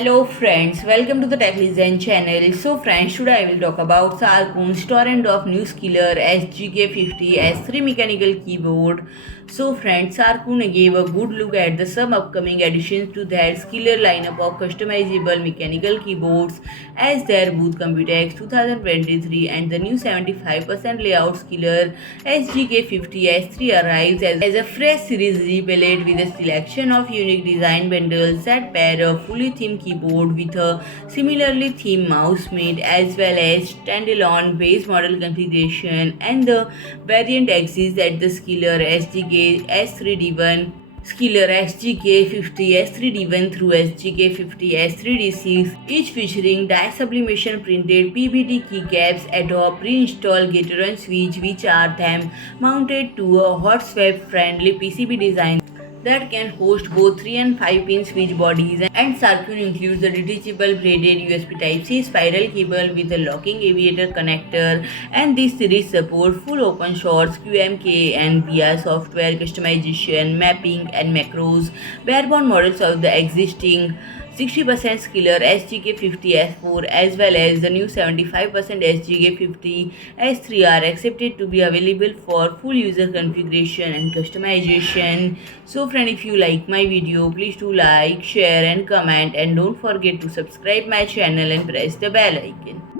Hello friends, welcome to the TechListen channel. So friends, today I will talk about Sarkun's torrent of new killer SGK50 S3 mechanical keyboard. So friends, Sarkun gave a good look at the some upcoming additions to their killer lineup of customizable mechanical keyboards as their booth Computex 2023 and the new 75% layout killer SGK50 S3 arrives as a fresh series repelled with a selection of unique design bundles that pair a fully themed keyboard with a similarly themed mouse made as well as standalone base model configuration, and the variant exists at the Skiller SGK S3D1, Skiller SGK50, S3D1 through SGK50, S3D6, each featuring die sublimation printed PBT keycaps atop pre-installed Gateron switch which are them mounted to a hot swap friendly PCB design that can host both 3 and 5 pin switch bodies, and Sarkun includes the detachable braided USB Type-C spiral cable with a locking aviator connector, and this series supports full open source QMK and via software customization, mapping and macros. Barebone models of the existing 60% Skiller SGK50 S4 as well as the new 75% SGK50 S3 are accepted to be available for full user configuration and customization. So friend, if you like my video, please do like, share and comment, and don't forget to subscribe my channel and press the bell icon.